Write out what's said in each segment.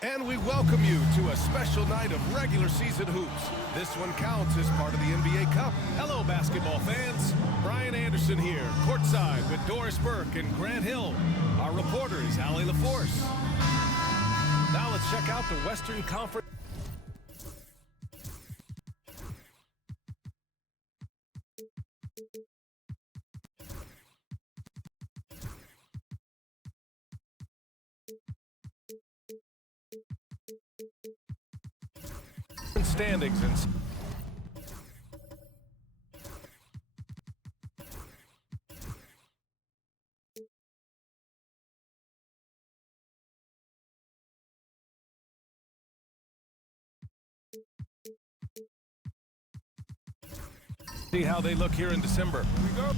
And we welcome you to a special night of regular season hoops. This one counts as part of the NBA Cup. Hello, basketball fans. Brian Anderson here, courtside with Doris Burke and Grant Hill. Our reporter is Allie LaForce. Now let's check out the Western Conference standings and see how they look here in December. Here we go.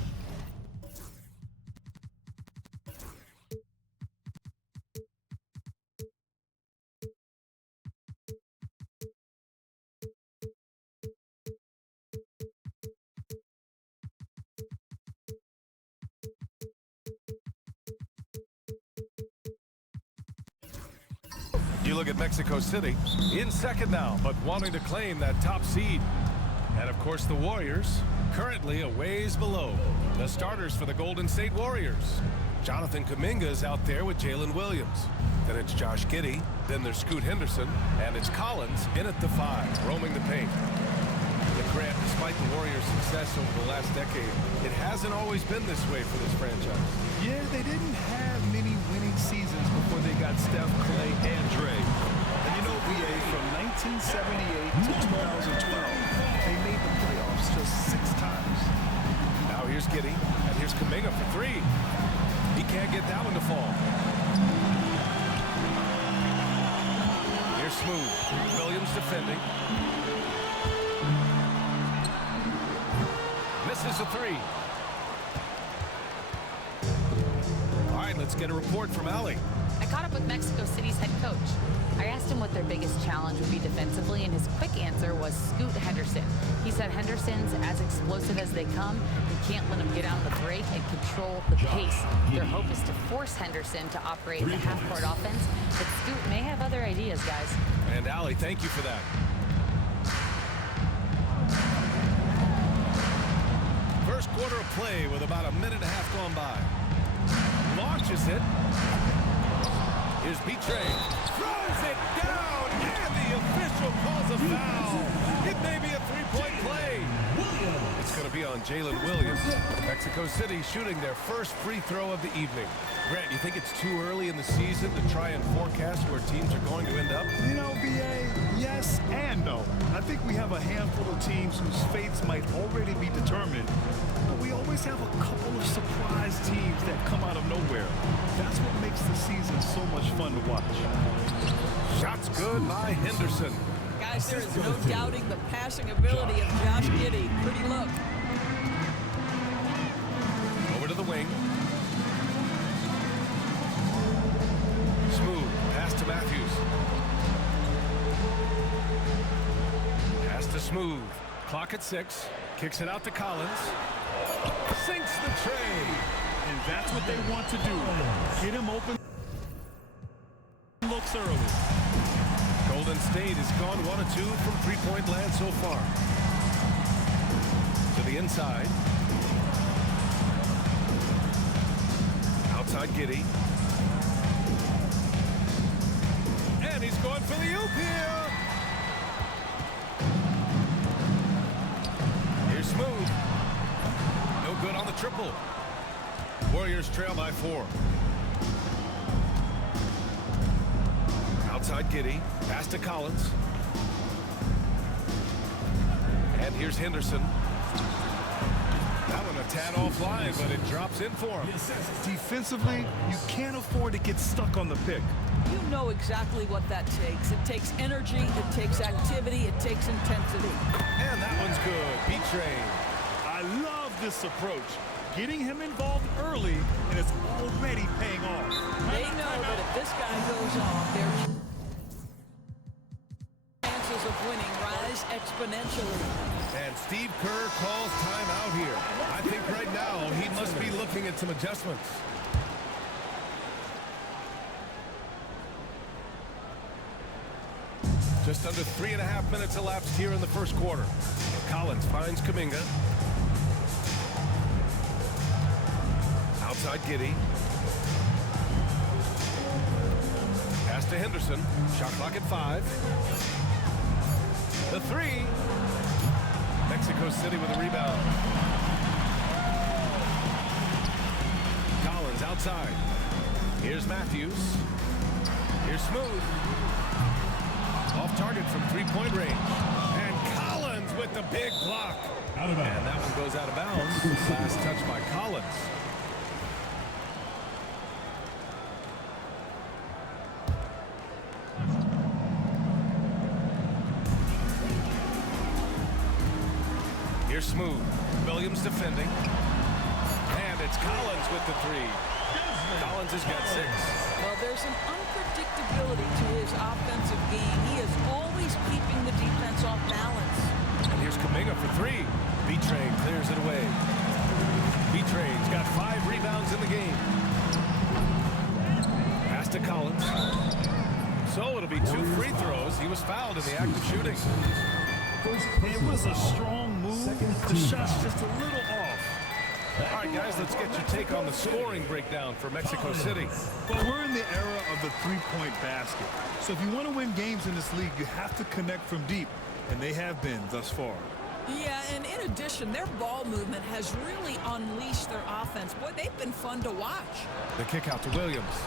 You look at Mexico City, in second now, but wanting to claim that top seed. And of course the Warriors, currently a ways below. The starters for the Golden State Warriors. Jonathan Kuminga is out there with Jalen Williams. Then it's Josh Giddey, then there's Scoot Henderson, and it's Collins in at the 5, roaming the paint. Grant, despite the Warriors' success over the last decade, it hasn't always been this way for this franchise. Yeah, they didn't have many winning seasons before they got Steph, Clay, and Dre. And you know, BA, from 1978 to 2012, they made the playoffs just 6 times. Now here's Giddey, and here's Kuminga for 3. He can't get that one to fall. Here's Smooth. Williams defending. Misses a 3. All right, let's get a report from Allie. I caught up with Mexico City's head coach. I asked him what their biggest challenge would be defensively, and his quick answer was Scoot Henderson. He said Henderson's as explosive as they come. You can't let him get out of the break and control the pace. Their hope is to force Henderson to operate the half-court offense, but Scoot may have other ideas, guys. And Allie, thank you for that. First quarter of play with about a minute and a half gone by. Launches it. Here's Petray. Throws it down, and the official calls a foul. It may be a 3-point play. It's going to be on Jalen Williams. Mexico City shooting their first free throw of the evening. Grant, you think it's too early in the season to try and forecast where teams are going to end up? You know, BA, yes and no. I think we have a handful of teams whose fates might already be determined, but we always have a couple of surprise teams that come out of nowhere. That's what makes the season so much fun to watch. Shots good by Henderson. Guys, there is no doubting the passing ability of Josh Giddey. Pretty look. Over to the wing. Smooth. Pass to Matthews. Pass to Smooth. Clock at 6. Kicks it out to Collins. Sinks the tray. And that's what they want to do. Get him open. Looks early. Golden State has gone 1 of 2 from three-point land so far. To the inside. Outside Giddey. And he's going for the oop here. Here's Smooth. No good on the triple. Warriors trail by 4. Outside Giddey. Pass to Collins. And here's Henderson. That one a tad offline, but it drops in for him. Defensively, you can't afford to get stuck on the pick. You know exactly what that takes. It takes energy, it takes activity, it takes intensity. And that one's good. Petray. I love this approach. Getting him involved early, and it's already paying off. They know that if this guy goes off, their chances of winning rise exponentially. And Steve Kerr calls timeout here. I think right now he must be looking at some adjustments. Just under 3.5 minutes elapsed here in the first quarter. Collins finds Kuminga. Outside Giddey. Pass to Henderson. Shot clock at 5. The 3. Mexico City with a rebound. Collins outside. Here's Matthews. Here's Smooth. Off target from three-point range. And Collins with the big block. And that one goes out of bounds. Last touch by Collins. Here's Smooth. Williams defending. And it's Collins with the 3. Collins has got 6. Well, there's an unpredictability to his offensive game. He is always keeping the defense off balance. And here's Kuminga for 3. B-Train clears it away. B-Train's got 5 rebounds in the game. Pass to Collins. So it'll be 2 free throws. He was fouled in the act of shooting. It was a strong move. The shot's just a little off. All right, guys, let's get your take on the scoring breakdown for Mexico City. Well, we're in the era of the three-point basket. So if you want to win games in this league, you have to connect from deep. And they have been thus far. Yeah, and in addition, their ball movement has really unleashed their offense. Boy, they've been fun to watch. The kick out to Williams.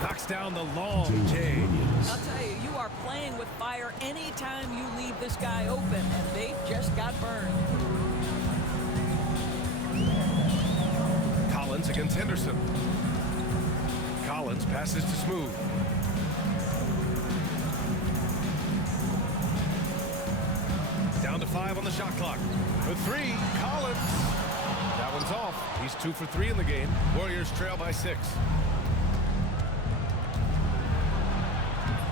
Knocks down the long J. I'll tell you, you are playing with fire anytime you leave this guy open, and they just got burned. Collins against Henderson. Collins passes to Smooth. Down to 5 on the shot clock. For 3, Collins. That one's off. He's 2 for 3 in the game. Warriors trail by 6.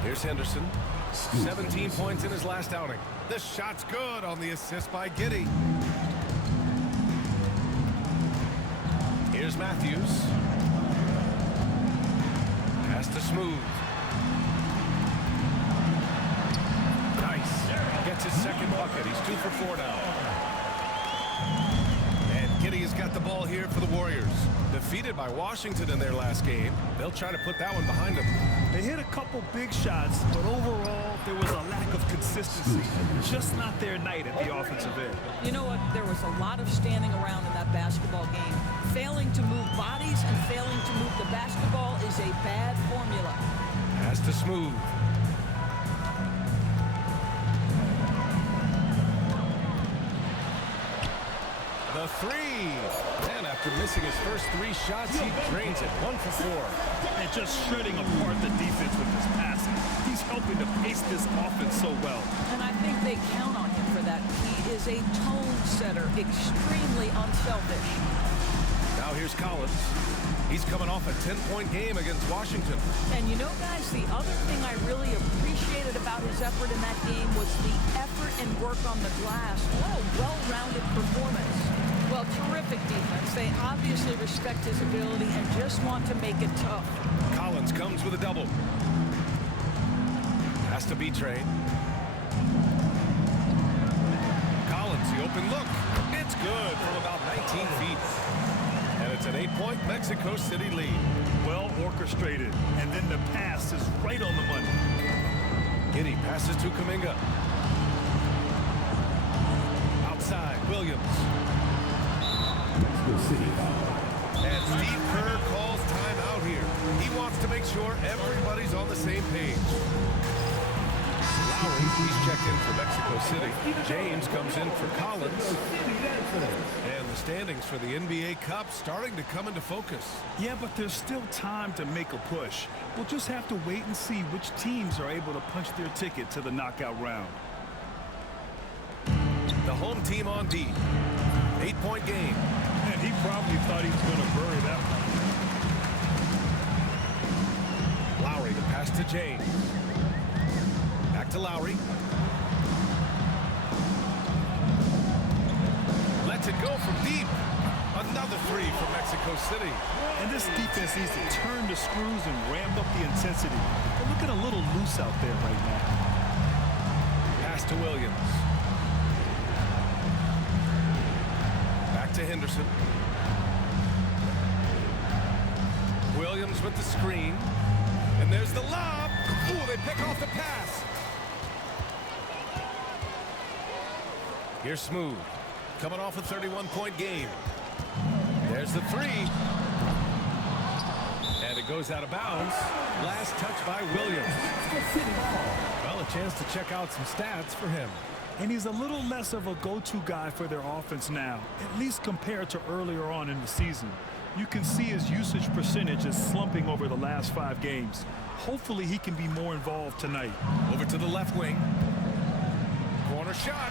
Here's Henderson. 17 points in his last outing. The shot's good on the assist by Giddey. Here's Matthews. Pass to Smooth. Nice. Gets his second bucket. He's 2 for 4 now. And Giddey has got the ball here for the Warriors. Defeated by Washington in their last game. They'll try to put that one behind them. They hit a couple big shots, but overall, there was a lack of consistency. Just not their night at the offensive end. You know what? There was a lot of standing around in that basketball game. Failing to move bodies and failing to move the basketball is a bad formula. Pass to Smooth. The 3. And after missing his first 3 shots, he drains it. 1 for 4. And just shredding apart the defense with his passing. He's helping to pace this offense so well. And I think they count on him for that. He is a tone setter, extremely unselfish. Now here's Collins. He's coming off a 10-point game against Washington. And you know, guys, the other thing I really appreciated about his effort in that game was the effort and work on the glass. What a well-rounded performance. Well, terrific defense. They obviously respect his ability and just want to make it tough. Collins comes with a double. Has to be Train. Collins, the open look. It's good from about 19 feet. And it's an 8-point Mexico City lead. Well orchestrated. And then the pass is right on the money. Giddey passes to Kuminga. Outside, Williams. And Steve Kerr calls timeout here. He wants to make sure everybody's on the same page. Lowry, he's checked in for Mexico City. James comes in for Collins. And the standings for the NBA Cup starting to come into focus. Yeah, but there's still time to make a push. We'll just have to wait and see which teams are able to punch their ticket to the knockout round. The home team on D. 8-point game. And he probably thought he was going to bury that one. Lowry, the pass to James. Back to Lowry. Lets it go from deep. Another 3 for Mexico City. And this defense needs to turn the screws and ramp up the intensity. They're looking a little loose out there right now. Pass to Williams. Back to Henderson. Williams with the screen. And there's the lob. Ooh, they pick off the pass. Here's Smooth. Coming off a 31-point game. There's the three. And it goes out of bounds. Last touch by Williams. Well, a chance to check out some stats for him. And he's a little less of a go-to guy for their offense now, at least compared to earlier on in the season. You can see his usage percentage is slumping over the last 5 games. Hopefully he can be more involved tonight. Over to the left wing. Corner shot.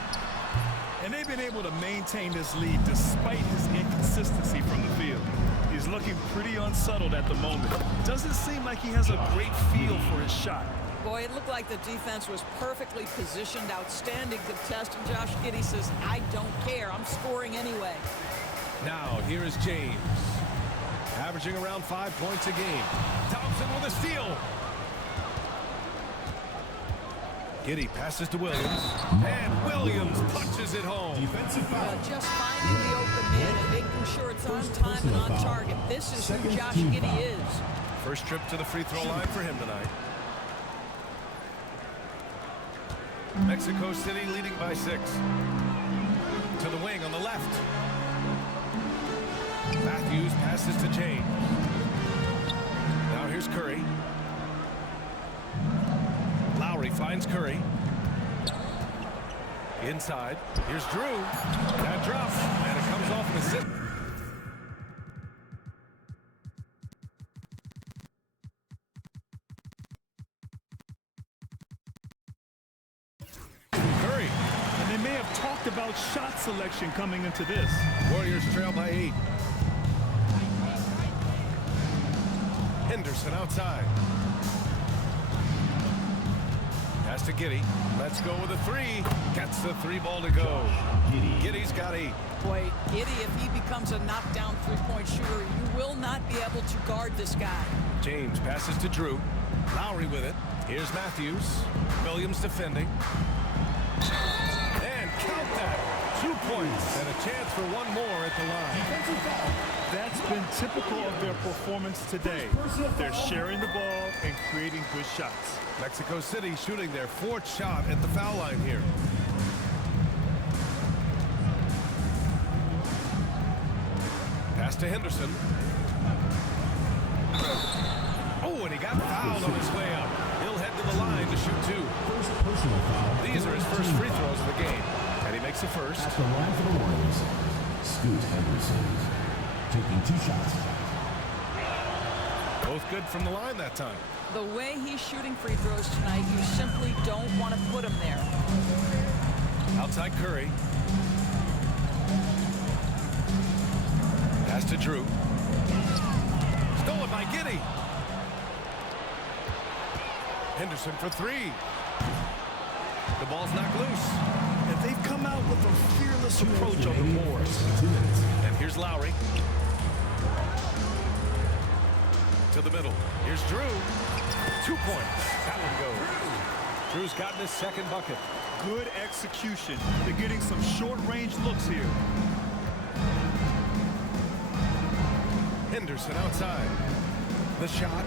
And they've been able to maintain this lead despite his inconsistency from the field. He's looking pretty unsettled at the moment. Doesn't seem like he has a great feel for his shot. Boy, it looked like the defense was perfectly positioned, outstanding contest, and Josh Giddey says, I don't care, I'm scoring anyway. Now, here is James. Averaging around 5 points a game. Thompson with a steal. Giddey passes to Williams. And Williams punches it home. Just finding the open man and making sure it's on time and on target. This is who Josh Giddey is. First trip to the free throw line for him tonight. Mexico City leading by 6. To the wing on the left. Matthews passes to James. Now here's Curry. Lowry finds Curry. Inside. Here's Drew. That drops. And it comes off in a zip. Curry. And they may have talked about shot selection coming into this. Warriors trail by 8. Henderson outside. Pass to Giddey. Let's go with a 3. Gets the 3 ball to go. Giddey's got 8. Boy, Giddey, if he becomes a knockdown three-point shooter, you will not be able to guard this guy. James passes to Drew. Lowry with it. Here's Matthews. Williams defending. And count that. 2 points. And a chance for one more at the line. That's been typical of their performance today. They're sharing the ball and creating good shots. Mexico City shooting their 4th shot at the foul line here. Pass to Henderson. Oh, and he got fouled on his way up. He'll head to the line to shoot 2. These are his first free throws of the game. And he makes the first. At the line for the Warriors, Scoot Henderson, taking 2 shots. Both good from the line that time. The way he's shooting free throws tonight, you simply don't want to put him there. Outside Curry. Pass to Drew. Stolen by Giddey. Henderson for 3. The ball's knocked loose. And they've come out with a fearless approach on the boards. And here's Lowry. To the middle. Here's Drew. 2 points. That one goes. Drew's gotten his 2nd bucket. Good execution. They're getting some short-range looks here. Henderson outside. The shot.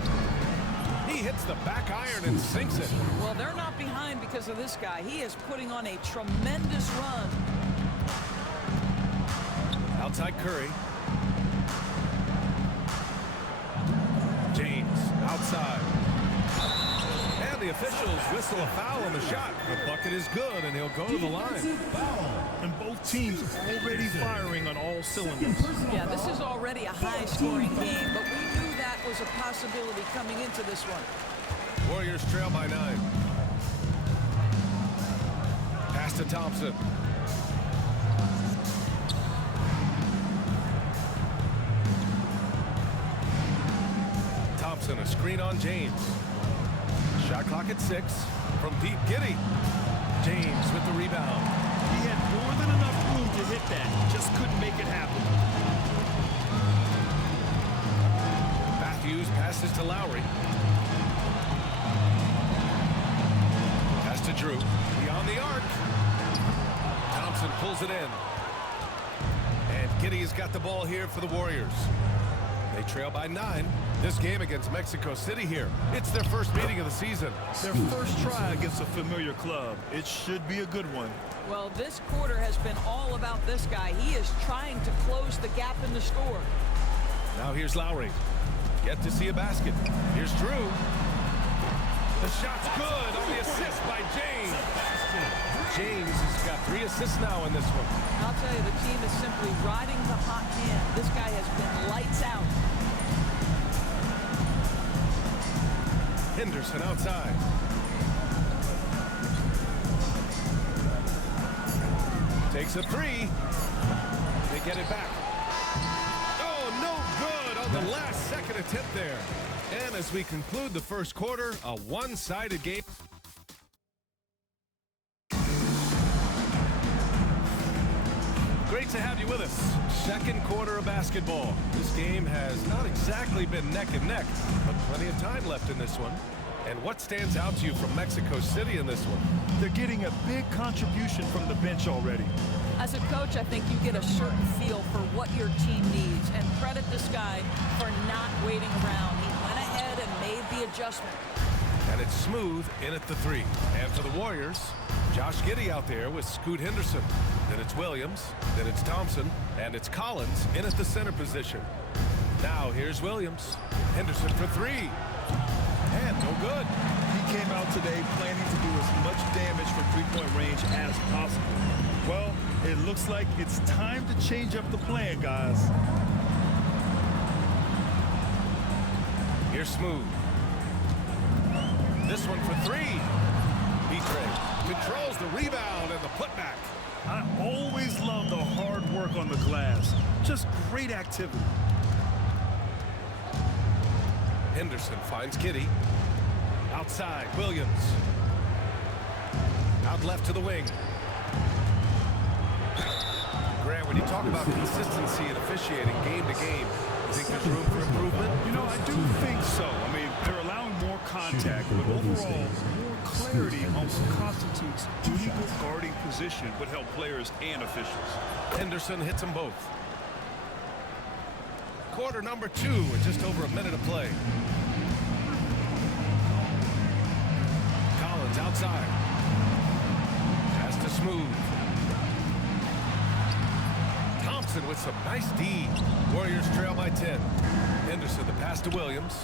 He hits the back iron and sinks it. Well, they're not behind because of this guy. He is putting on a tremendous run. Outside Curry. James outside. And the officials whistle a foul on the shot. The bucket is good, and he'll go to the line. And both teams already firing on all cylinders. Yeah, this is already a high-scoring game, but we knew that was a possibility coming into this one. Warriors trail by 9. Pass to Thompson. Thompson, a screen on James. Shot clock at 6. From deep, Giddey. James with the rebound. He had more than enough room to hit that. Just couldn't make it happen. Matthews passes to Lowry. Pass to Drew. Beyond the arc. Thompson pulls it in. And Giddey's got the ball here for the Warriors. They trail by 9. This game against Mexico City here. It's their first meeting of the season. Their first try against a familiar club. It should be a good one. Well, this quarter has been all about this guy. He is trying to close the gap in the score. Now here's Lowry. Yet to see a basket. Here's Drew. The shot's good on the assist by James. James has got 3 assists now in this one. I'll tell you, the team is simply riding the hot hand. This guy has been lights out. Henderson outside. Takes a 3. They get it back. Oh, no good on the last second attempt there. And as we conclude the first quarter, a one-sided game. Great to have you with us. Second quarter of basketball. This game has not exactly been neck and neck, but plenty of time left in this one. And what stands out to you from Mexico City in this one? They're getting a big contribution from the bench already. As a coach, I think you get a certain feel for what your team needs, and credit this guy for not waiting around. He went ahead and made the adjustment. And it's Smooth in at the 3. And for the Warriors, Josh Giddey out there with Scoot Henderson. Then it's Williams, then it's Thompson, and it's Collins in at the center position. Now here's Williams. Henderson for 3. And no good. He came out today planning to do as much damage from three-point range as possible. Well, it looks like it's time to change up the plan, guys. Here's Smooth. This one for 3. Betrayed. Controls the rebound and the putback. I always love the hard work on the glass. Just great activity. Henderson finds Giddey. Outside, Williams. Out left to the wing. Grant, when you talk about consistency and officiating game to game, you think there's room for improvement? You know, I do think so. I mean, they're allowing more contact, but overall, more clarity on what constitutes equal guarding position would help players and officials. Henderson hits them both. Quarter number 2 with just over a minute of play. Collins outside. Pass to Smooth. Thompson with some nice D. Warriors trail by 10. Henderson the pass to Williams.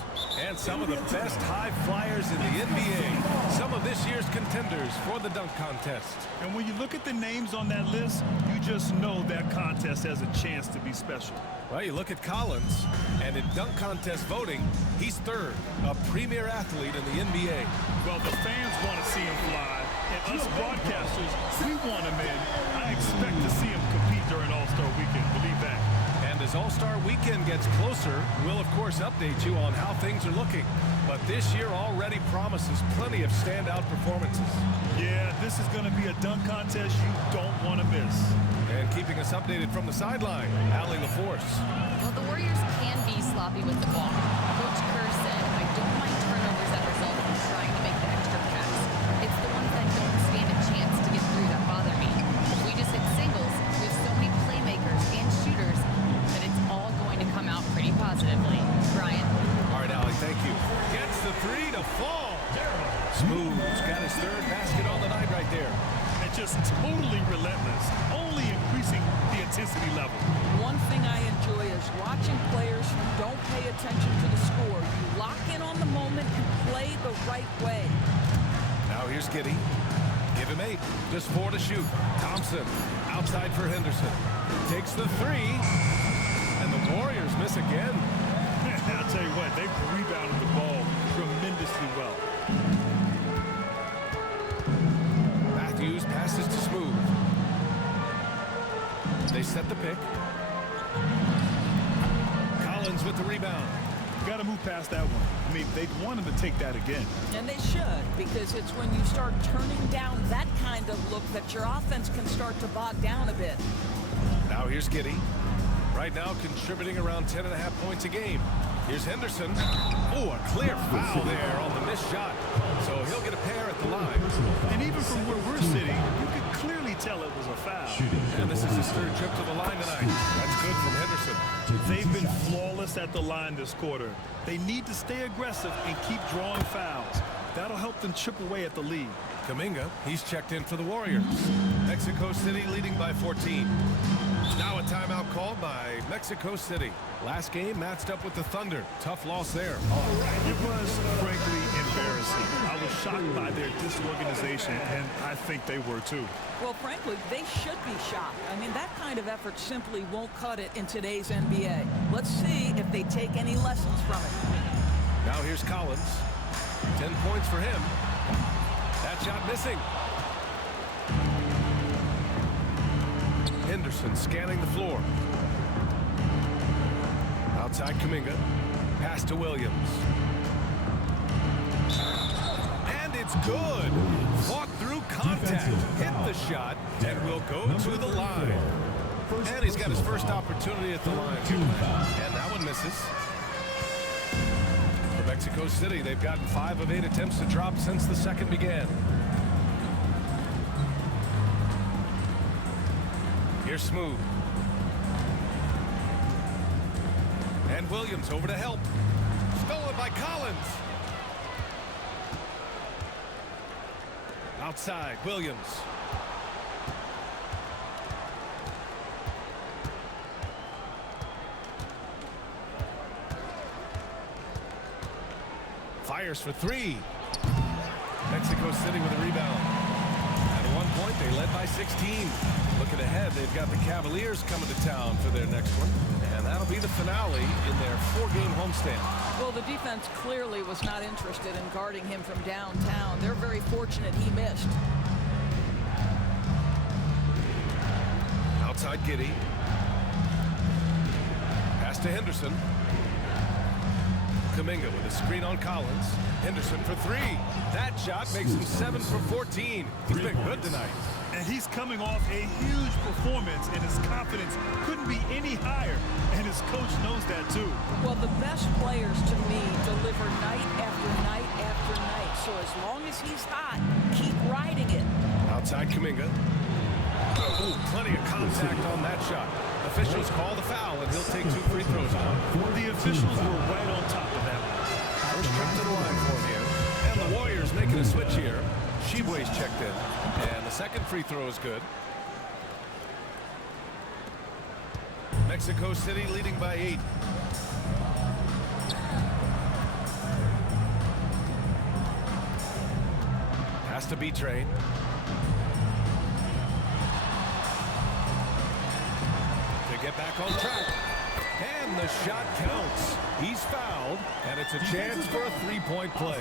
And some of the best high flyers in the NBA. Some of this year's contenders for the dunk contest. And when you look at the names on that list, you just know that contest has a chance to be special. Well, you look at Collins, and in dunk contest voting, he's 3rd, a premier athlete in the NBA. Well, the fans want to see him fly, and us broadcasters, we want him in. I expect to see him compete during All-Star Weekend, believe that. And as All-Star Weekend gets closer, we'll of course update you on how things are looking. But this year already promises plenty of standout performances. Yeah, this is going to be a dunk contest you don't want to miss. And keeping us updated from the sideline, Allie LaForce. Well, the Warriors can be sloppy with the ball. Coach Kerr said, I don't mind turnovers that result from trying to make the extra pass. It's the ones that don't stand a chance to get through that bother me. If we just hit singles, there's so many playmakers and shooters that it's all going to come out pretty positively. Brian. All right, Allie, thank you. Gets the 3 to fall. Smooth's got his 3rd basket on the night right there. And just totally relentless, only increasing the intensity level. One thing I enjoy is watching players who don't pay attention to the score. You lock in on the moment and play the right way. Now here's Giddey. Give him 8. Just 4 to shoot. Thompson outside for Henderson. Takes the 3. And the Warriors miss again. I'll tell you what, they've rebounded the ball tremendously well. Matthews passes to Smooth. They set the pick. Collins with the rebound. You got to move past that one. I mean, they'd want him to take that again. And they should, because it's when you start turning down that kind of look that your offense can start to bog down a bit. Now here's Giddey. Right now contributing around 10.5 points a game. Here's Henderson. Oh, a clear foul there on the missed shot. So he'll get a pair at the line. And even from where we're sitting, you can clearly tell it was a foul. And this is his third trip to the line tonight. That's good from Henderson. They've been flawless at the line this quarter. They need to stay aggressive and keep drawing fouls. That'll help them chip away at the lead. Kuminga, he's checked in for the Warriors. Mexico City leading by 14. Now a timeout called by Mexico City. Last game matched up with the Thunder. Tough loss there. It was, frankly, embarrassing. I was shocked by their disorganization, and I think they were too. Well, frankly, they should be shocked. I mean, that kind of effort simply won't cut it in today's NBA. Let's see if they take any lessons from it. Now here's Collins. 10 points for him. That shot missing. Henderson scanning the floor. Outside Kuminga. Pass to Williams. And it's good. Fought through contact. Hit the shot and will go to the line. And he's got his first opportunity at the line. And that one misses. For Mexico City, they've gotten 5 of 8 attempts to drop since the second began. Here's Smooth. And Williams over to help. Stolen by Collins. Outside, Williams. Fires for 3. Mexico City with a rebound. At one point, they led by 16. Looking ahead, they've got the Cavaliers coming to town for their next one. And that'll be the finale in their 4-game homestand. Well, the defense clearly was not interested in guarding him from downtown. They're very fortunate he missed. Outside Giddey. Pass to Henderson. Kuminga with a screen on Collins. Henderson for 3. That shot makes him 7 for 14. He's been good tonight. And he's coming off a huge performance, and his confidence couldn't be any higher. And his coach knows that, too. Well, the best players, to me, deliver night after night after night. So as long as he's hot, keep riding it. Outside Kuminga. Oh, plenty of contact on that shot. Officials call the foul, and he'll take 2 free throws now. The officials were right on top of that. First trip to the line for him here. And the Warriors making a switch here. Sheboy's checked in. And the second free throw is good. Mexico City leading by 8. Pass to B-Train. To get back on track. And the shot counts. He's fouled, and it's a chance for a 3-point play.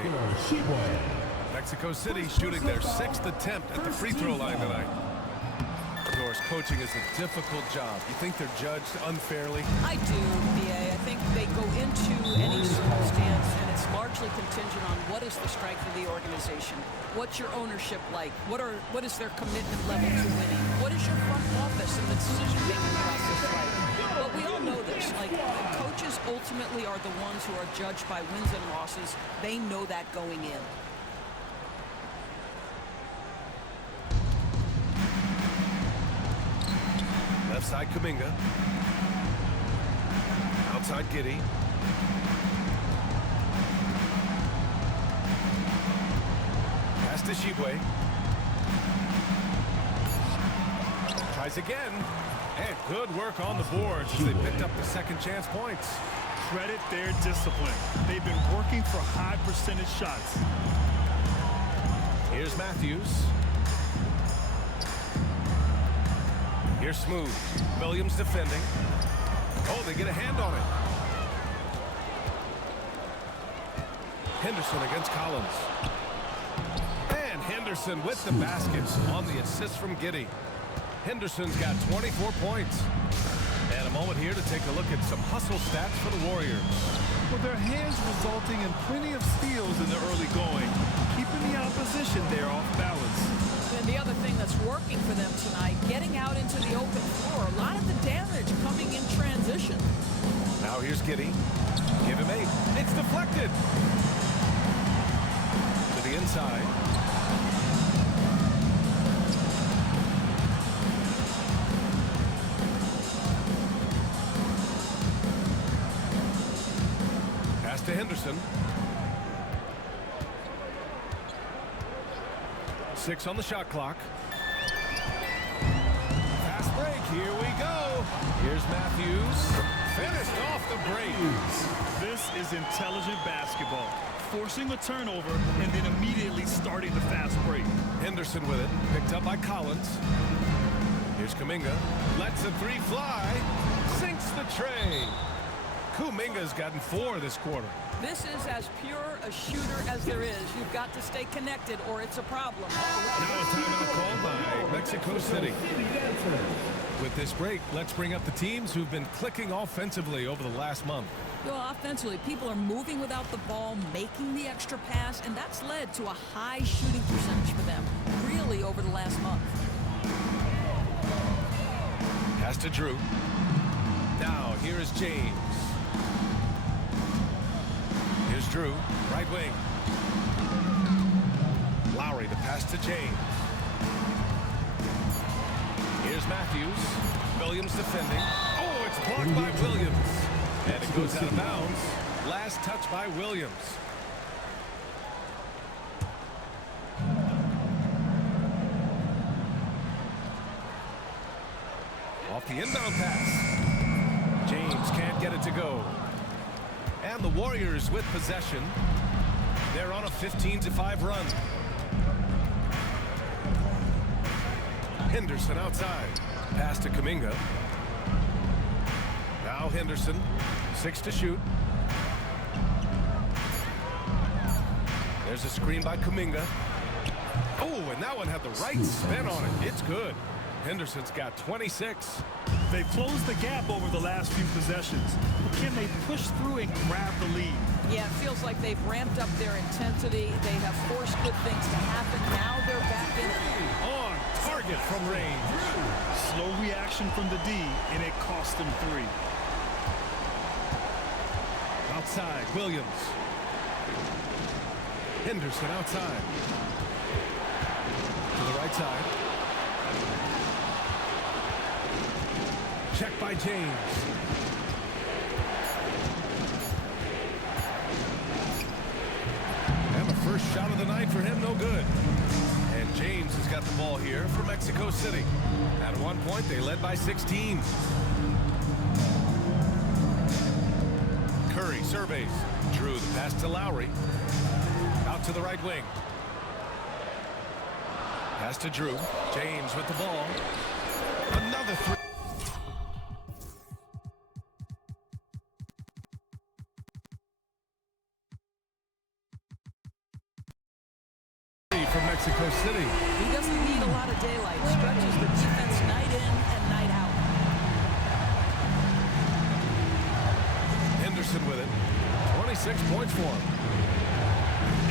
Mexico City shooting their 6th attempt at the free throw line tonight. Of course, coaching is a difficult job. You think they're judged unfairly? I do, BA. I think they go into any circumstance, and it's largely contingent on what is the strength of the organization. What's your ownership like? What is their commitment level to winning? What is your front office and the decision-making process like? But we all know this. Like, coaches ultimately are the ones who are judged by wins and losses. They know that going in. Left side Kuminga. Outside Giddey. Pass to Sheboy. Tries again. And good work on the boards as they picked up the second chance points. Credit their discipline. They've been working for high percentage shots. Here's Matthews. Here's Smooth. Williams defending. Oh, they get a hand on it. Henderson against Collins. And Henderson with the basket on the assist from Giddey. Henderson's got 24 points. And a moment here to take a look at some hustle stats for the Warriors. Well, their hands resulting in plenty of steals in the early going, keeping the opposition there off balance. And the other thing that's working for them tonight, getting out into the open floor. A lot of the damage coming in transition. Now here's Giddey. Give him 8. It's deflected. To the inside. Pass to Henderson. 6 on the shot clock. Fast break. Here we go. Here's Matthews. Finished off the break. This is intelligent basketball. Forcing a turnover and then immediately starting the fast break. Henderson with it. Picked up by Collins. Here's Kuminga. Lets the 3 fly. Sinks the tray. Kuminga's gotten 4 this quarter. This is as pure a shooter as there is. You've got to stay connected or it's a problem. Now a timeout called by Mexico City. With this break, let's bring up the teams who've been clicking offensively over the last month. Well, offensively, people are moving without the ball, making the extra pass, and that's led to a high shooting percentage for them, really over the last month. Pass to Drew. Now, here is James. Here's Drew, right wing. Lowry, the pass to James. Here's Matthews. Williams defending. Oh, it's blocked by Williams. And it goes out of bounds. Last touch by Williams. Off the inbound pass. James can't get it to go. And the Warriors with possession. They're on a 15-5 run. Henderson outside. Pass to Kuminga. Now Henderson. 6 to shoot. There's a screen by Kuminga. Oh, and that one had the right spin on it. It's good. Henderson's got 26. They've closed the gap over the last few possessions. But can they push through and grab the lead? Yeah, it feels like they've ramped up their intensity. They have forced good things to happen. Now they're back in it. On target from range. Slow reaction from the D, and it cost them 3. Outside, Williams. Henderson outside. To the right side. Check by James. And the first shot of the night for him, no good. And James has got the ball here for Mexico City. At one point, they led by 16. Curry surveys. Drew the pass to Lowry. Out to the right wing. Pass to Drew. James with the ball. Another 3. From Mexico City. He doesn't need a lot of daylight. Stretches the defense night in and night out. Henderson with it. 26 points for him.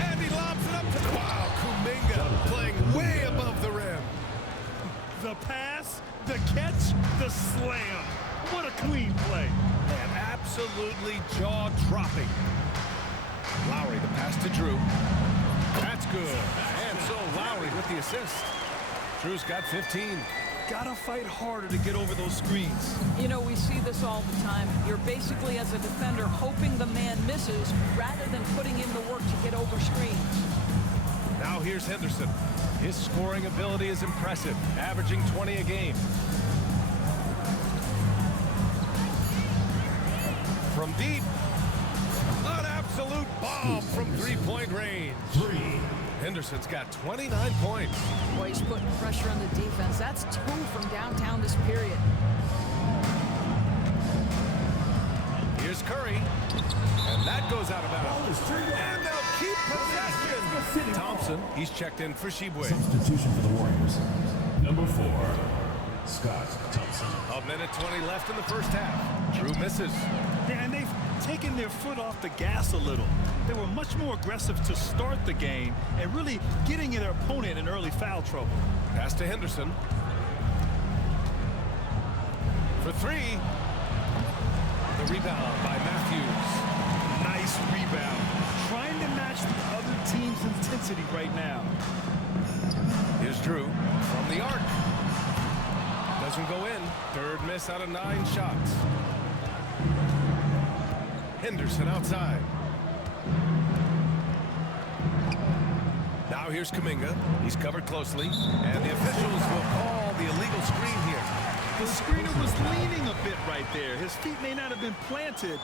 And he lobs it up to... Wow, Kuminga playing way above the rim. The pass, the catch, the slam. What a clean play. And absolutely jaw-dropping. Lowry, the pass to Drew. That's good. And so Lowry with the assist. Drew's got 15. Gotta fight harder to get over those screens. You know, we see this all the time. You're basically, as a defender, hoping the man misses rather than putting in the work to get over screens. Now here's Henderson. His scoring ability is impressive, averaging 20 a game. From deep. An absolute bomb from three-point range. Henderson's got 29 points. Boy, he's putting pressure on the defense. That's 2 from downtown this period. Here's Curry. And that goes out of bounds. And they'll keep possession. Thompson, he's checked in for Shibwe. Substitution for the Warriors. Number 4, Scott Thompson. A minute 20 left in the first half. Drew misses. Yeah, and they've taken their foot off the gas a little. They were much more aggressive to start the game and really getting their opponent in early foul trouble. Pass to Henderson. For 3. The rebound by Matthews. intensity right now. Here's Drew from the arc. Doesn't go in. Third miss out of 9 shots. Henderson outside. Now here's Kuminga. He's covered closely. And the officials will call the illegal screen here. The screener was leaning a bit right there. His feet may not have been planted.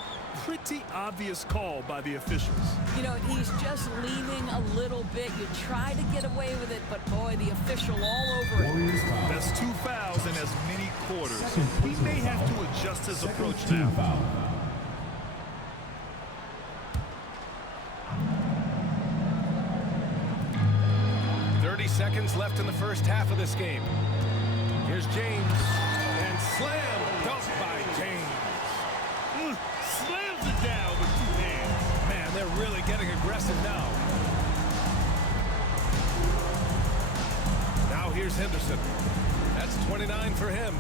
Pretty obvious call by the officials. You know, he's just leaning a little bit. You try to get away with it, but boy, the official all over it. Warriors foul. That's 2 fouls in as many quarters. Second He may have to adjust his approach now. Foul. 30 seconds left in the first half of this game. Here's James. And slam dunk by James. Slams it down with 2 hands. Man, they're really getting aggressive now. Now here's Henderson. That's 29 for him.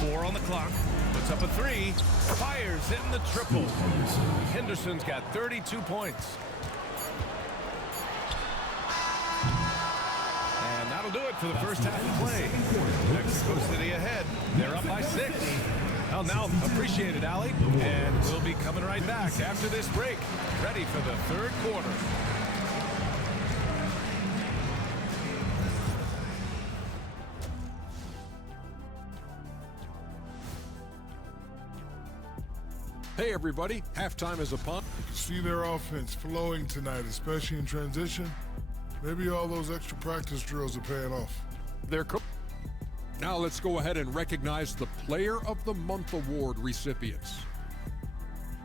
Four on the clock. Puts up a 3. Fires in the triple. Henderson's got 32 points. And that'll do it for the first half of play. Mexico City ahead. They're up by 6. Well, now appreciate it, Allie. And we'll be coming right back after this break. Ready for the third quarter. Hey everybody, halftime is upon. You can see their offense flowing tonight, especially in transition. Maybe all those extra practice drills are paying off. Now let's go ahead and recognize the Player of the Month award recipients.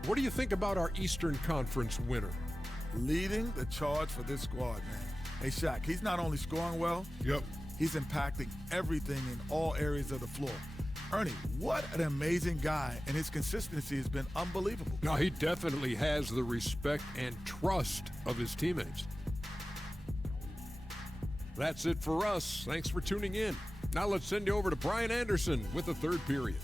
What do you think about our Eastern Conference winner? Leading the charge for this squad, man. Hey, Shaq, he's not only scoring well, Yep. he's impacting everything in all areas of the floor. Ernie, what an amazing guy, and his consistency has been unbelievable. Now he definitely has the respect and trust of his teammates. That's it for us. Thanks for tuning in. Now let's send you over to Brian Anderson with the third period.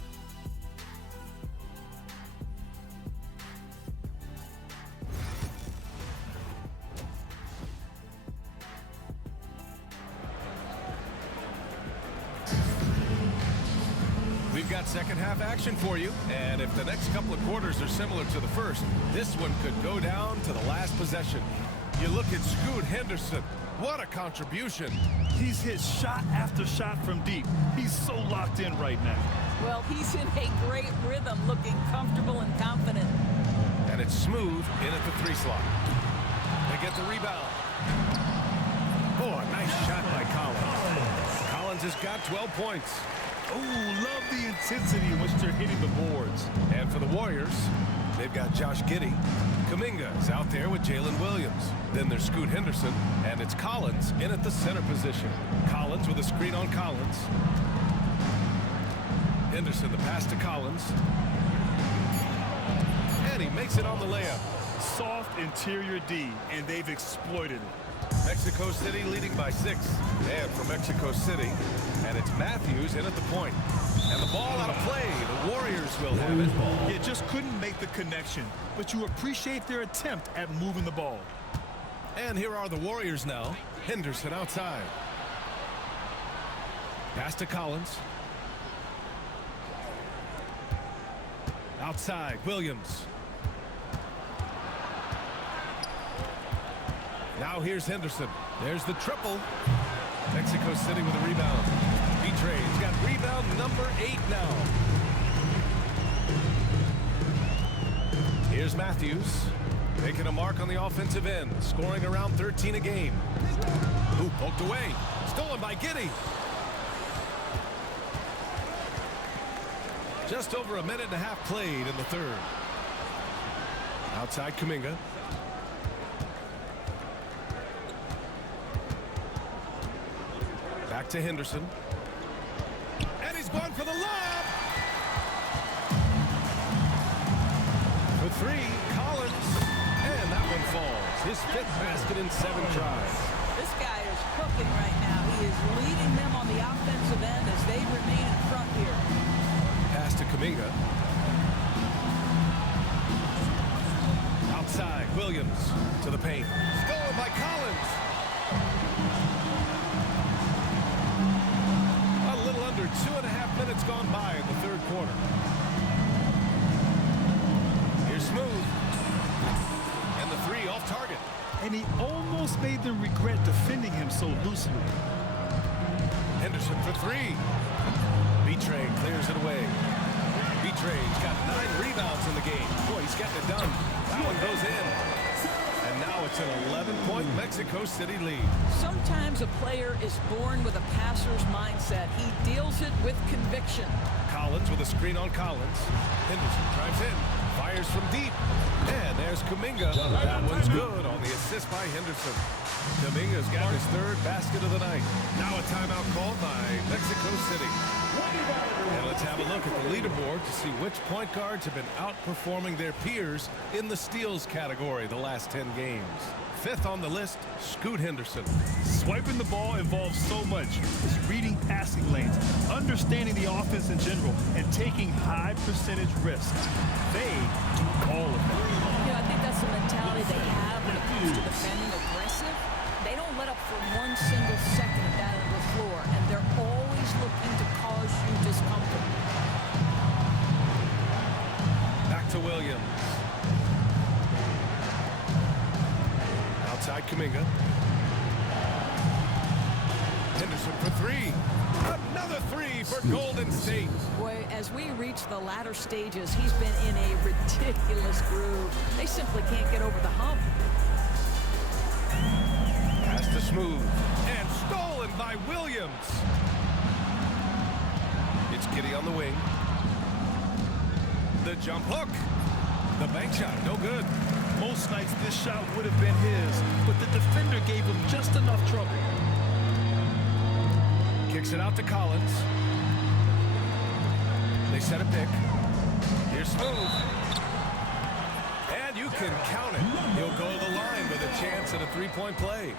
We've got second half action for you, and if the next couple of quarters are similar to the first, this one could go down to the last possession. You look at Scoot Henderson. What a contribution. He's hit shot after shot from deep. He's so locked in right now. Well, he's in a great rhythm, looking comfortable and confident. And it's smooth in at the 3 slot. They get the rebound. Oh, a nice shot by Collins. Collins has got 12 points. Oh, love the intensity in which they're hitting the boards. And for the Warriors, they've got Josh Giddey. Kuminga is out there with Jalen Williams. Then there's Scoot Henderson, and it's Collins in at the center position. Collins with a screen on Collins. Henderson, the pass to Collins. And he makes it on the layup. Soft interior D, and they've exploited it. Mexico City leading by 6. And for Mexico City, and it's Matthews in at the point. And the ball out of play. The Warriors will have it. You just couldn't make the connection, but you appreciate their attempt at moving the ball. And here are the Warriors now. Henderson outside. Pass to Collins. Outside, Williams. Now here's Henderson. There's the triple. Mexico City with a rebound. B-Trade's got rebound number 8 now. Here's Matthews. Making a mark on the offensive end. Scoring around 13 a game. Ooh, poked away. Stolen by Giddey. Just over a minute and a half played in the third. Outside Kuminga. Back to Henderson. And he's gone for the lob. For 3, Collins. And that one falls. His 5th basket in 7 tries. This guy is cooking right now. He is leading them on the offensive end as they remain in front here. Pass to Kuminga. Williams to the paint. Stolen by Collins. A little under 2.5 minutes gone by in the third quarter. Here's Smooth. And the three off target. And he almost made them regret defending him so loosely. Henderson for three. B-Train clears it away. B-Train's got 9 rebounds in the game. Boy, he's getting it done. That one goes in. And now it's an 11-point Mexico City lead. Sometimes a player is born with a passer's mindset. He deals it with conviction. Collins with a screen on Collins. Henderson drives in. Fires from deep. And there's Kuminga. That one's good on the assist by Henderson. Kuminga's got his third basket of the night. Now a timeout called by Mexico City. And let's have a look at the leaderboard to see which point guards have been outperforming their peers in the steals category the last 10 games. 5th on the list, Scoot Henderson. Swiping the ball involves so much. It's reading passing lanes, understanding the offense in general, and taking high percentage risks. They do all of that. You know, I think that's the mentality they have when it comes to defending aggressive. They don't let up for one single second of that on the floor, and they're always looking to cause you discomfort. Back to Williams. Outside Kuminga. Henderson for three. Another three for Golden State. Boy, as we reach the latter stages, he's been in a ridiculous groove. They simply can't get over the hump. Pass to Smooth. And stolen by Williams. It's Giddey on the wing. The jump hook. The bank shot, no good. Most nights this shot would have been his, but the defender gave him just enough trouble. Kicks it out to Collins. They set a pick. Here's Smooth. And you can count it. He'll go to the line with a chance at a three-point play.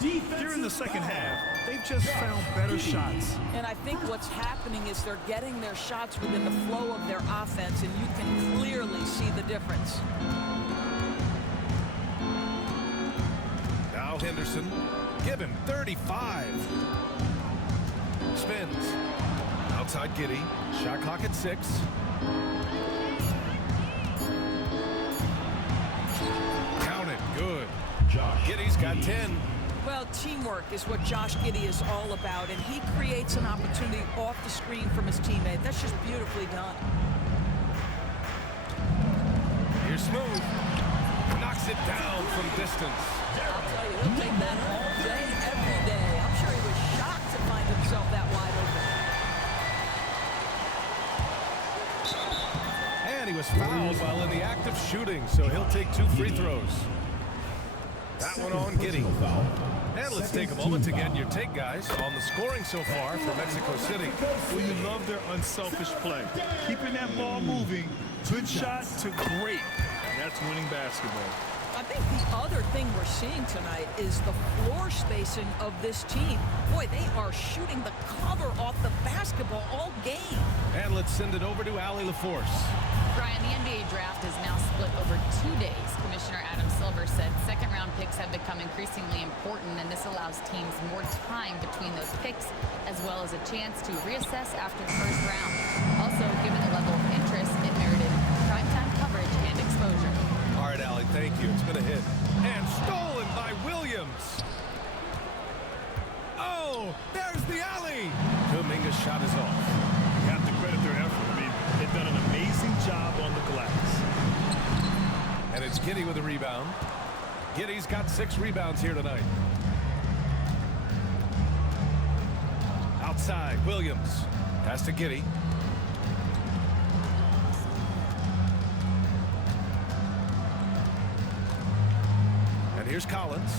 Here in the second half, they've just found better shots. And I think what's happening is they're getting their shots within the flow of their offense, and you can clearly see the difference. Now Henderson, give him 35. Spins. Outside Giddey. Shot clock at 6. Count it. Good. Giddey's got 10. Well, teamwork is what Josh Giddey is all about, and he creates an opportunity off the screen from his teammate. That's just beautifully done. Here's Smooth. Knocks it down from distance. I'll tell you, he'll take that all day, every day. I'm sure he was shocked to find himself that wide open. And he was fouled while in the act of shooting, so he'll take 2 free throws. That one on Giddey. And let's take a moment to get your take, guys, on the scoring so far for Mexico City. Well, you love their unselfish play. Keeping that ball moving, good shot to great. And that's winning basketball. I think the other thing we're seeing tonight is the floor spacing of this team. Boy, they are shooting the cover off the basketball all game. And let's send it over to Allie LaForce. Brian, the NBA draft is now split over 2 days. Commissioner Adam Silver said second-round picks have become increasingly important, and this allows teams more time between those picks, as well as a chance to reassess after the first round. Also, given the level of interest, it merited primetime coverage and exposure. All right, Allie, thank you. It's been a hit. And stolen by Williams. Oh, there's the alley. Kuminga's shot is off. You have to credit their effort. I mean, they've done an amazing job on the glass. And it's Giddey with a rebound. Giddey's got 6 rebounds here tonight. Outside, Williams. Pass to Giddey. And here's Collins.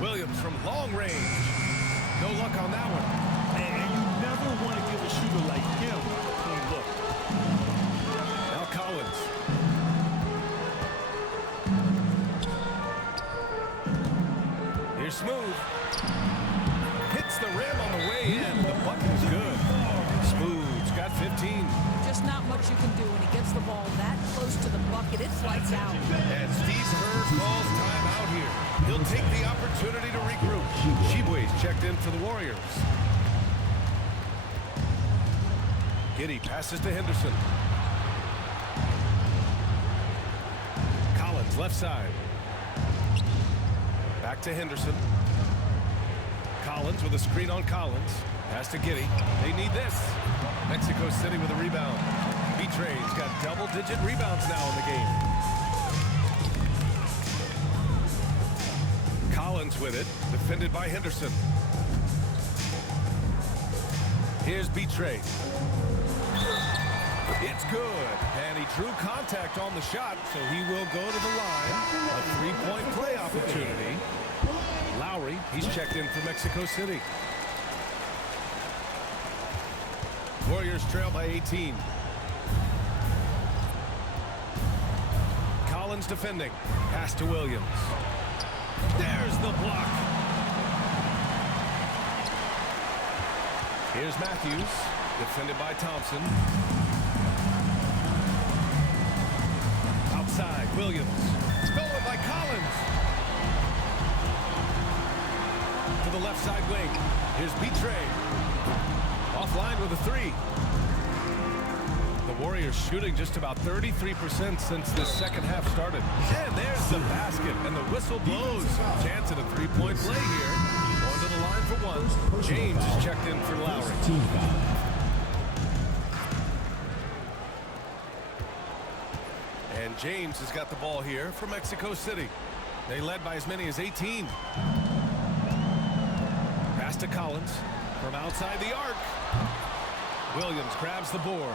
Williams from long range. No luck on that one. And you never want to give a shooter like him a clean look. Now Collins. Here's Smooth. Hits the rim on the way in. The bucket is good. Smooth's got 15. Just not much you can do when he gets the ball that close to the bucket. It flies out. And Steve Kerr calls timeout here. He'll take the opportunity to regroup. Shibwe's checked in for the Warriors. Giddey passes to Henderson. Collins left side. Back to Henderson. Collins with a screen on Collins. Pass to Giddey. They need this. Mexico City with a rebound. Betray's got double-digit rebounds now in the game. Collins with it. Defended by Henderson. Here's Betray. It's good. And he drew contact on the shot, so he will go to the line. A three-point play opportunity. Lowry, he's checked in for Mexico City. Warriors trail by 18. Collins defending. Pass to Williams. There's the block. Here's Matthews. Defended by Thompson. Outside, Williams. Stolen by Collins. To the left side wing. Here's Betray. Offline with a three. The Warriors shooting just about 33% since the second half started. And there's the basket, and the whistle blows. Chance at a three-point play here. Going to the line for one. James is checked in for Lowry. And James has got the ball here for Mexico City. They led by as many as 18. Pass to Collins from outside the arc. Williams grabs the board.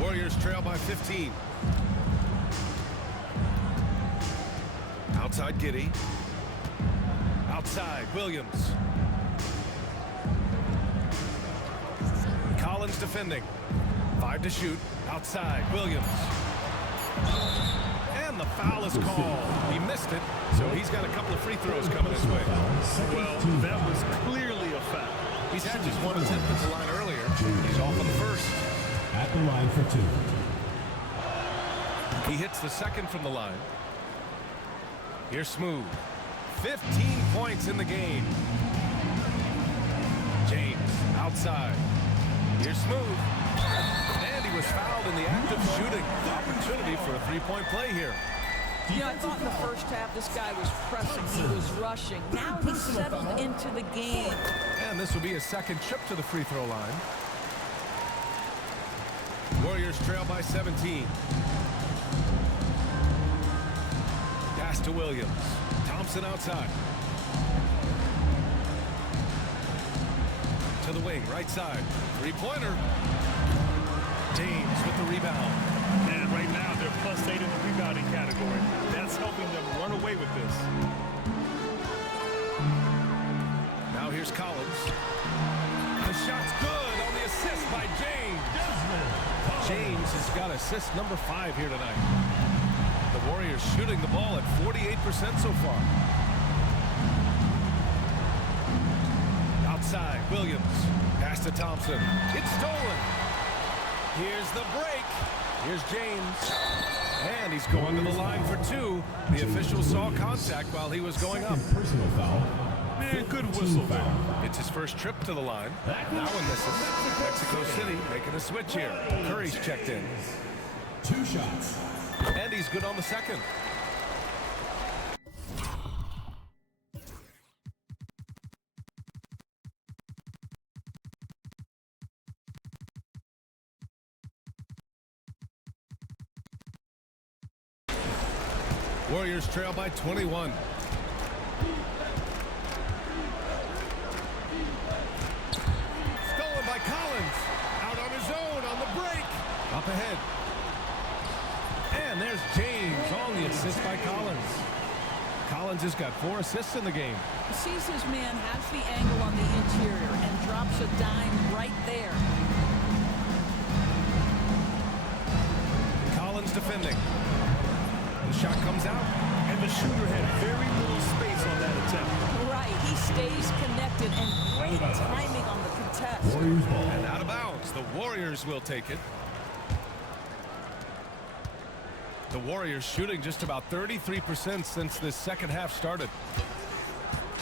Warriors trail by 15. Outside Giddey. Outside Williams. Collins defending. 5 to shoot. Outside Williams. And the foul is called. He missed it, so he's got a couple of free throws coming his way. Well, that was clearly a foul. He's had just one attempt at the line earlier. He's off on the first. At the line for two. He hits the second from the line. Here's Smooth. 15 points in the game. James outside. Here's Smooth. And he was fouled in the act of shooting. Opportunity for a three-point play here. Yeah, I thought in the first half this guy was pressing, he was rushing. Now he's settled into the game. And this will be a second trip to the free throw line. Warriors trail by 17. Pass to Williams. Thompson outside. To the wing, right side. Three-pointer. James with the rebound. And right now they're +8 in the rebounding category. That's helping them run away with this. Now here's Collins. The shot's good on the assist by James. James has got assist number 5 here tonight. The Warriors shooting the ball at 48% so far. Outside, Williams. Pass to Thompson. It's stolen. Here's the break. Here's James. And he's going to the line for 2. The official saw contact while he was going up. Personal foul. Man, good whistle there. It's his first trip to the line. Now one misses. Mexico City making a switch here. Curry's checked in. 2 shots. And he's good on the second. Warriors trail by 21. Stolen by Collins. Out on his own on the break. Up ahead. And there's James on the assist by Collins. Collins has got 4 assists in the game. He sees his man, has the angle on the interior, and drops a dime right there. Collins defending. The shot comes out. And the shooter had very little space on that attempt. Right, he stays connected and great timing on the contest. Warriors ball. And out of bounds. The Warriors will take it. The Warriors shooting just about 33% since this second half started.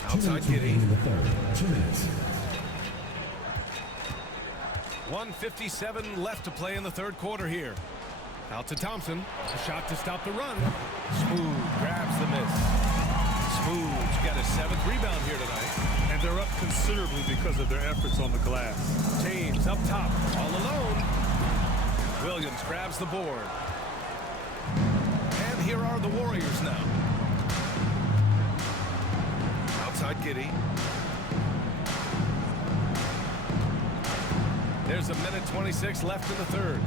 Outside Giddy. In the third. 2 minutes. 1:57 left to play in the third quarter here. Out to Thompson. A shot to stop the run. Smooth grabs the miss. Smooth's got his 7th rebound here tonight. And they're up considerably because of their efforts on the glass. James up top, all alone. Williams grabs the board. And here are the Warriors now. Outside Giddy. There's 1:26 left in the third.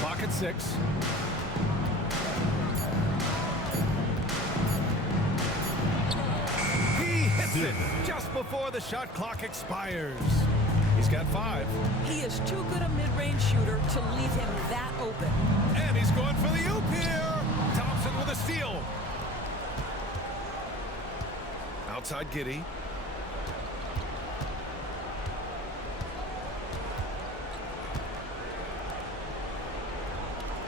Clock at 6. He hits it just before the shot clock expires. He's got 5. He is too good a mid-range shooter to leave him that open. And he's going for the oop here. Thompson with a steal. Outside Giddy.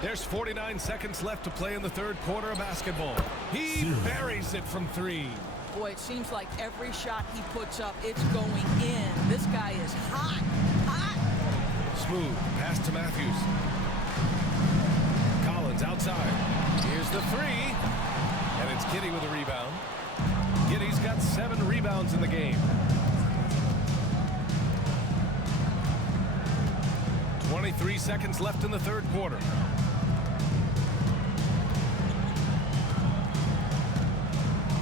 There's 49 seconds left to play in the third quarter of basketball. He buries it from 3. Boy, it seems like every shot he puts up, it's going in. This guy is hot, hot. Smooth pass to Matthews. Collins outside. Here's the 3. And it's Giddy with a rebound. Giddy's got 7 rebounds in the game. 23 seconds left in the third quarter.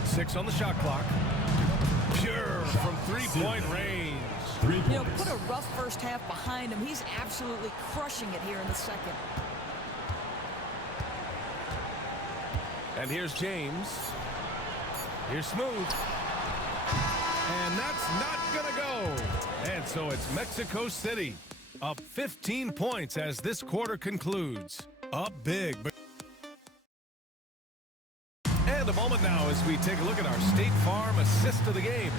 Six on the shot clock. Pure from three-point range. 3 You know, points. put a rough first half behind him. He's absolutely crushing it here in the second. And here's James. Here's Smooth. And that's not gonna go. And so it's Mexico City up 15 points as this quarter concludes. Up big. And a moment now as we take a look at our State Farm assist of the game.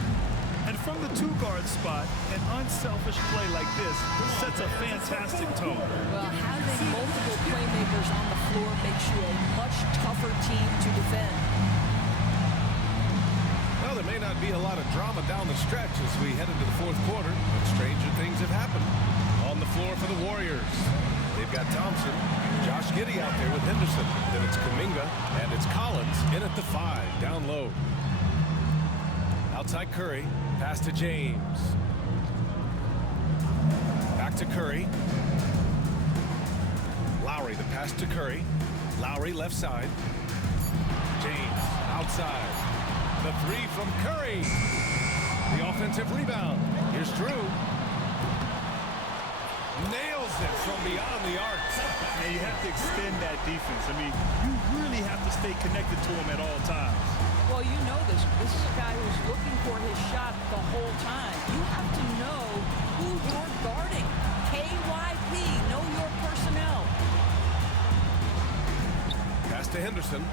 And from the 2-guard spot, an unselfish play like this sets a fantastic tone. Well, having multiple playmakers on the floor makes you a much tougher team to defend. Well, there may not be a lot of drama down the stretch as we head into the fourth quarter, but stranger things have happened. On the floor for the Warriors, they've got Thompson, Josh Giddey out there with Henderson. Then it's Kuminga, and it's Collins in at the 5, down low. Outside Curry, pass to James. Back to Curry. Lowry, the pass to Curry. Lowry left side. James outside. The 3 from Curry. The offensive rebound. Here's Drew. Nails it from beyond the arc. And you have to extend that defense. I mean, you really have to stay connected to him at all times. Well, you know this. This is a guy who's looking for his shot the whole time. You have to know who you're guarding. KYP, know your personnel. Pass to Henderson.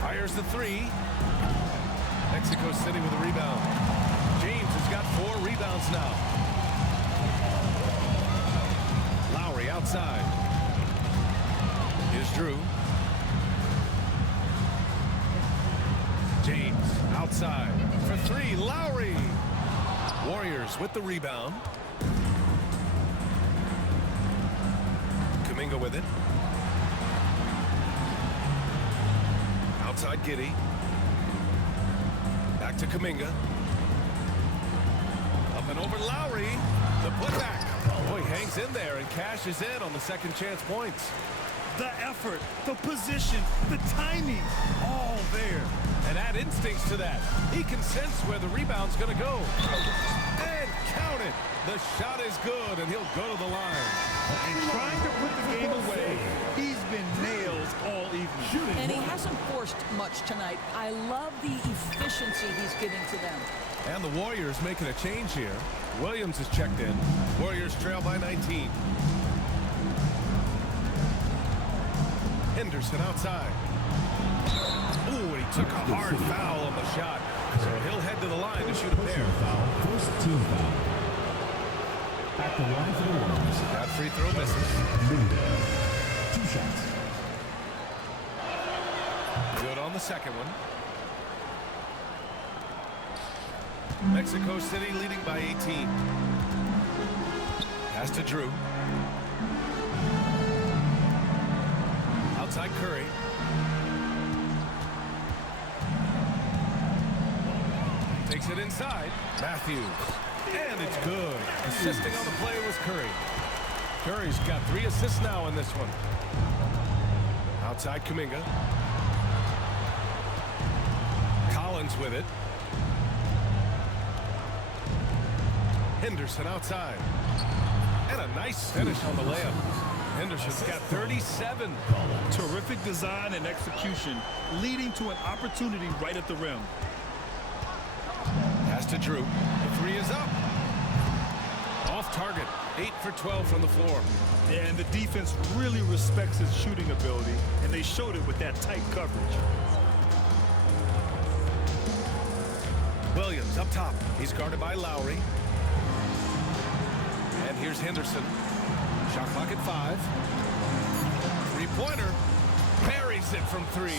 Fires the 3. Mexico City with a rebound. James has got 4 rebounds now. Lowry outside. Here's Drew. James outside for 3. Lowry. Warriors with the rebound. Kuminga with it. Outside Giddey. Back to Kuminga. Up and over Lowry. The putback. Boy, hangs in there and cashes in on the second chance points. The effort, the position, the timing, all there. And add instincts to that. He can sense where the rebound's going to go. And count it. The shot is good, and he'll go to the line. And trying to put the game away, he's been nails all evening. And he hasn't forced much tonight. I love the efficiency he's giving to them. And the Warriors making a change here. Williams is checked in. Warriors trail by 19. Henderson outside. Ooh, he took a hard foul on the shot. So he'll head to the line to shoot a pair. Foul. First team foul. At the line for the Warriors. That free throw misses. Linda. 2 shots. Good on the second one. Mexico City leading by 18. Pass to Drew. Outside Curry. Takes it inside. Matthews. And it's good. Assisting on the play was Curry. Curry's got 3 assists now in this one. Outside Kuminga. Collins with it. Henderson outside. And a nice finish on the layup. Henderson's got 37. Terrific design and execution, leading to an opportunity right at the rim. Pass to Drew. The 3 is up. Off target. 8 for 12 from the floor. And the defense really respects his shooting ability, and they showed it with that tight coverage. Williams up top. He's guarded by Lowry. And here's Henderson. Shot clock at 5. Three-pointer. Buries it from 3.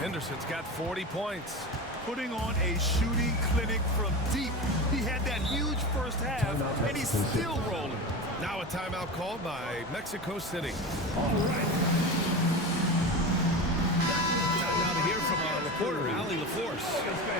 Henderson's got 40 points. Putting on a shooting clinic from deep. He had that huge first half, and he's still rolling. Now a timeout called by Mexico City. All right. Time now to hear from our reporter, Allie LaForce.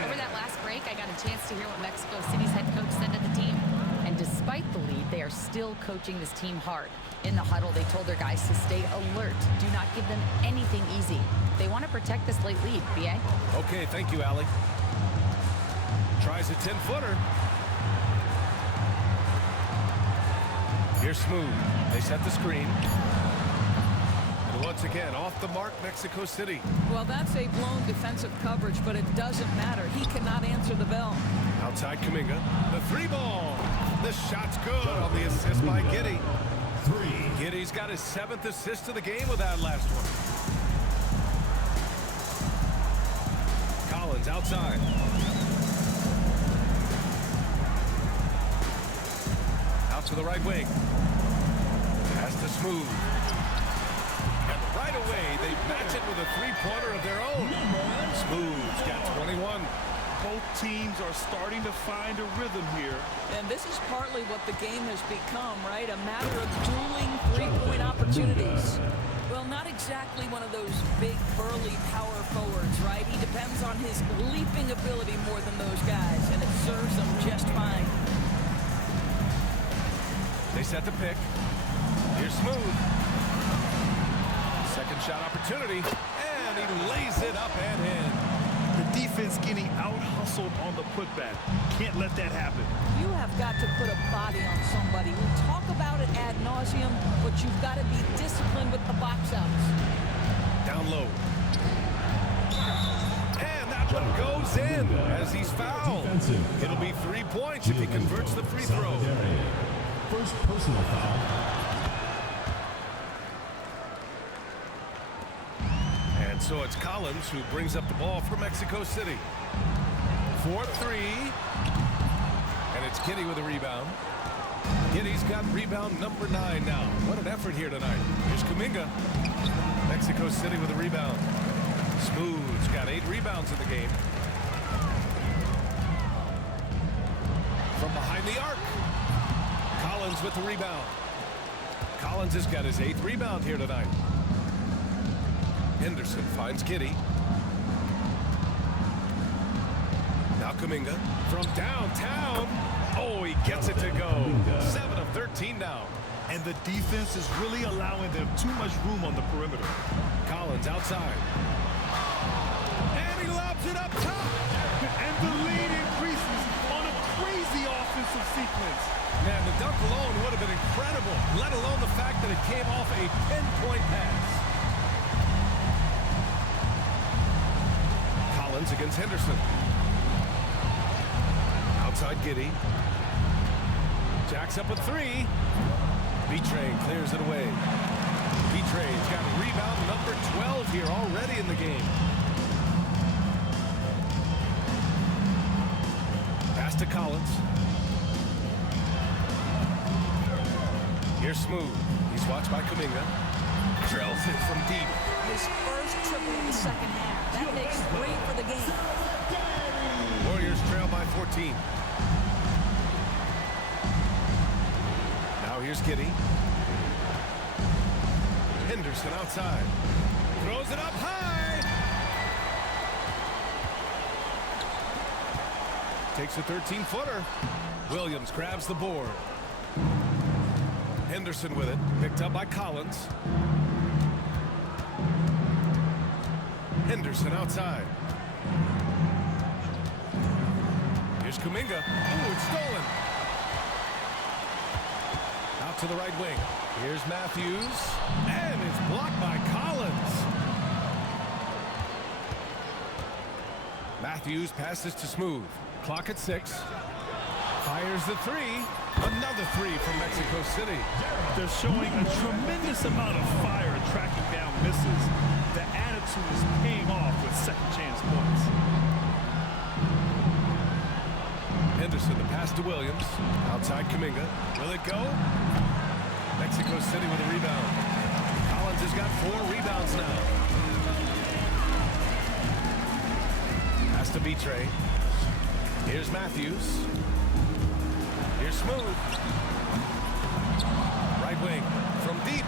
Over that last break, I got a chance to hear what Mexico City's head coach said to the team. And despite the lead, they are still coaching this team hard. In the huddle, they told their guys to stay alert. Do not give them anything easy. They want to protect this late lead, B.A. Okay, thank you, Allie. Tries a 10-footer. Here's Smooth. They set the screen. And once again, off the mark, Mexico City. Well, that's a blown defensive coverage, but it doesn't matter. He cannot answer the bell. Outside Kuminga. The 3-ball. The shot's good on the assist by Giddey. 3. Giddey's got his 7th assist of the game with that last one. Collins outside. Out to the right wing. Pass to Smooth. And right away, they match it with a 3-pointer of their own. Smooth's got 21. Both teams are starting to find a rhythm here. And this is partly what the game has become, right? A matter of dueling three-point opportunities. Well, not exactly one of those big, burly power forwards, right? He depends on his leaping ability more than those guys, and it serves him just fine. They set the pick. Here's Smooth. Second shot opportunity, and he lays it up and in. The defense getting out-hustled on the putback. Can't let that happen. You have got to put a body on somebody. We talk about it ad nauseum, but you've got to be disciplined with the box outs. Down low. And that one goes in as he's fouled. It'll be 3 points if he converts the free throw. First personal foul. And so it's Collins who brings up the ball for Mexico City. 4-3. And it's Giddey with a rebound. Giddey's got rebound number 9 now. What an effort here tonight. Here's Kuminga. Mexico City with a rebound. Smooth's got 8 rebounds in the game. From behind the arc. Collins with the rebound. Collins has got his 8th rebound here tonight. Henderson finds Giddey. Now Kuminga from downtown. Oh, he gets it to go. 7 of 13 now. And the defense is really allowing them too much room on the perimeter. Collins outside. And he lobs it up top. And the lead increases on a crazy offensive sequence. Man, the dunk alone would have been incredible, let alone the fact that it came off a pinpoint pass. Collins against Henderson. Outside Giddey. Jacks up with 3. B-Train clears it away. B-Train's got rebound number 12 here already in the game. to Collins. Here's Smooth. He's watched by Kuminga. Drills it from deep. His first triple in the second half. That makes 3 for the game. Warriors trail by 14. Now here's Giddey. Henderson outside. Throws it up high. Takes a 13-footer. Williams grabs the board. Henderson with it. Picked up by Collins. Henderson outside. Here's Kuminga. Ooh, it's stolen. Out to the right wing. Here's Matthews. And it's blocked by Collins. Matthews passes to Smooth. Clock at 6. Fires the 3. Another 3 from Mexico City. They're showing a tremendous amount of fire tracking down misses. The attitude is paying off with second chance points. Henderson, the pass to Williams. Outside Kuminga. Will it go? Mexico City with a rebound. Collins has got 4 rebounds now. Pass to Betray. Here's Matthews. Here's Smooth. Right wing from deep.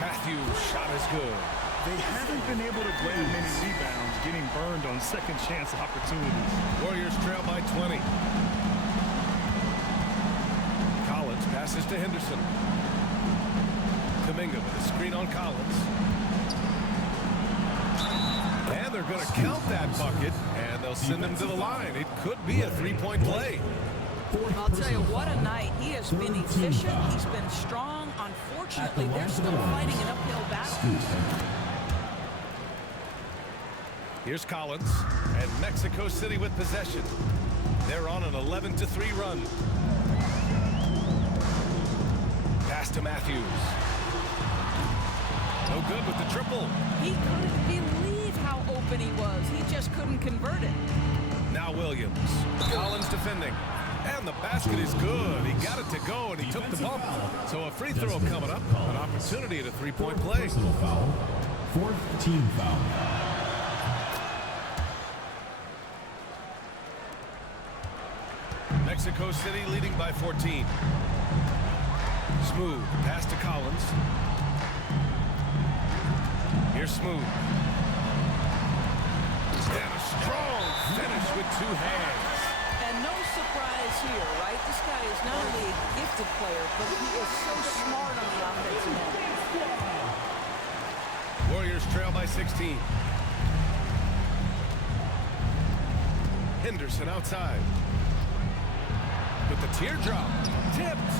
Matthews' shot is good. They haven't been able to grab many rebounds, getting burned on second chance opportunities. Warriors trail by 20. Collins passes to Henderson. Kuminga with a screen on Collins. And they're going to count that bucket, and they'll send him to the line. It could be a 3-point play. I'll tell you, what a night. He has been efficient. He's been strong. Unfortunately, they're still fighting an uphill battle. Here's Collins, and Mexico City with possession. They're on an 11-3 run. Pass to Matthews. No good with the triple. He couldn't believe how open he was. He just couldn't convert it. Now Williams. Collins defending. And the basket is good. He got it to go, and he took the bump. So a free throw coming up. An opportunity at a 3-point play. Personal foul. 4th team foul. Mexico City leading by 14. Smooth. Pass to Collins. Here's Smooth. And a strong finish with 2 hands. And no surprise here, right? This guy is not only a gifted player, but he is so smart on the offensive end. Warriors trail by 16. Henderson outside. With the teardrop. Tipped.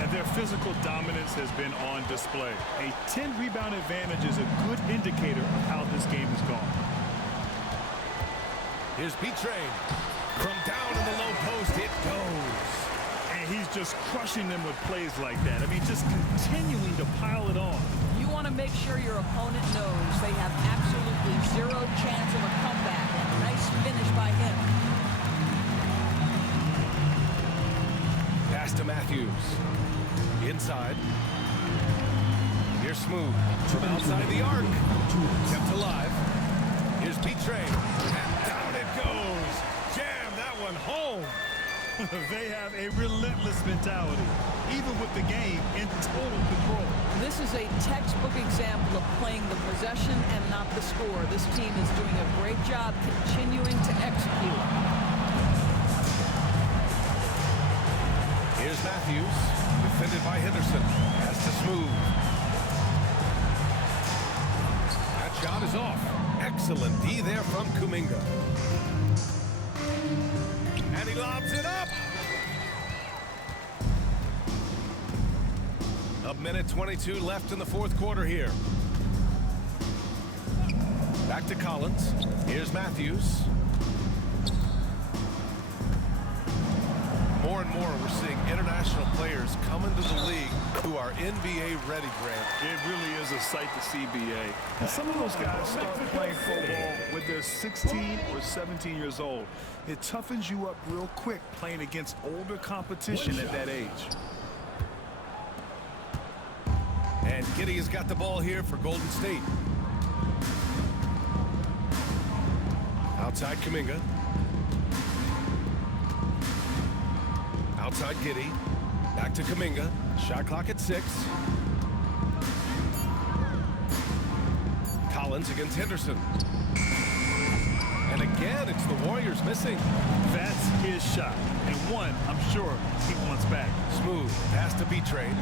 And their physical dominance has been on display. A 10-rebound advantage is a good indicator of how this game has gone. Here's Betray. From down in the low post, it goes. And he's just crushing them with plays like that. I mean, just continuing to pile it on. You want to make sure your opponent knows they have absolutely 0 chance of a comeback. Nice finish by him. Pass to Matthews. Inside. Here's Smooth. From outside the arc. Kept alive. Here's Betray. And down it goes. Jam that one home. They have a relentless mentality, even with the game in total control. This is a textbook example of playing the possession and not the score. This team is doing a great job continuing to execute. Here's Matthews, defended by Henderson. Pass to Smooth. That shot is off. Excellent D there from Kuminga. And he lobs it up. A minute 22 left in the 4th quarter here. Back to Collins. Here's Matthews. More and more we're seeing international international players come into the league who are NBA ready, Grant. It really is a sight to see, BA. And some of those guys start playing pro ball when they're 16 or 17 years old. It toughens you up real quick playing against older competition at that age. And Giddey has got the ball here for Golden State. Outside Kuminga. Outside Giddey. Back to Kuminga. Shot clock at 6. Collins against Henderson. And again, it's the Warriors missing. That's his shot. And one, I'm sure, he wants back. Smooth. Pass to B-Trade.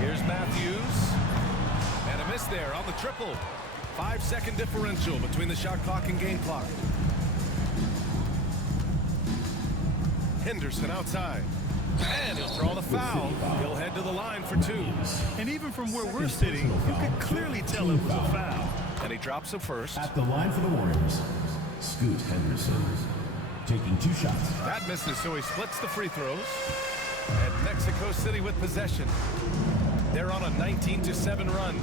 Here's Matthews. And a miss there on the triple. 5-second differential between the shot clock and game clock. Henderson outside. And he'll throw the foul. He'll head to the line for 2. And even from where we're sitting, you could clearly tell it was a foul. And he drops a first. At the line for the Warriors, Scoot Henderson, taking 2 shots. That misses, so he splits the free throws. And Mexico City with possession. They're on a 19-7 run.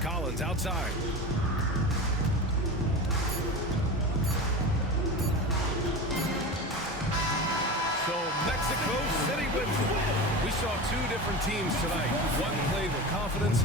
Collins outside. So Mexico City wins it. We saw 2 different teams tonight. One played with confidence.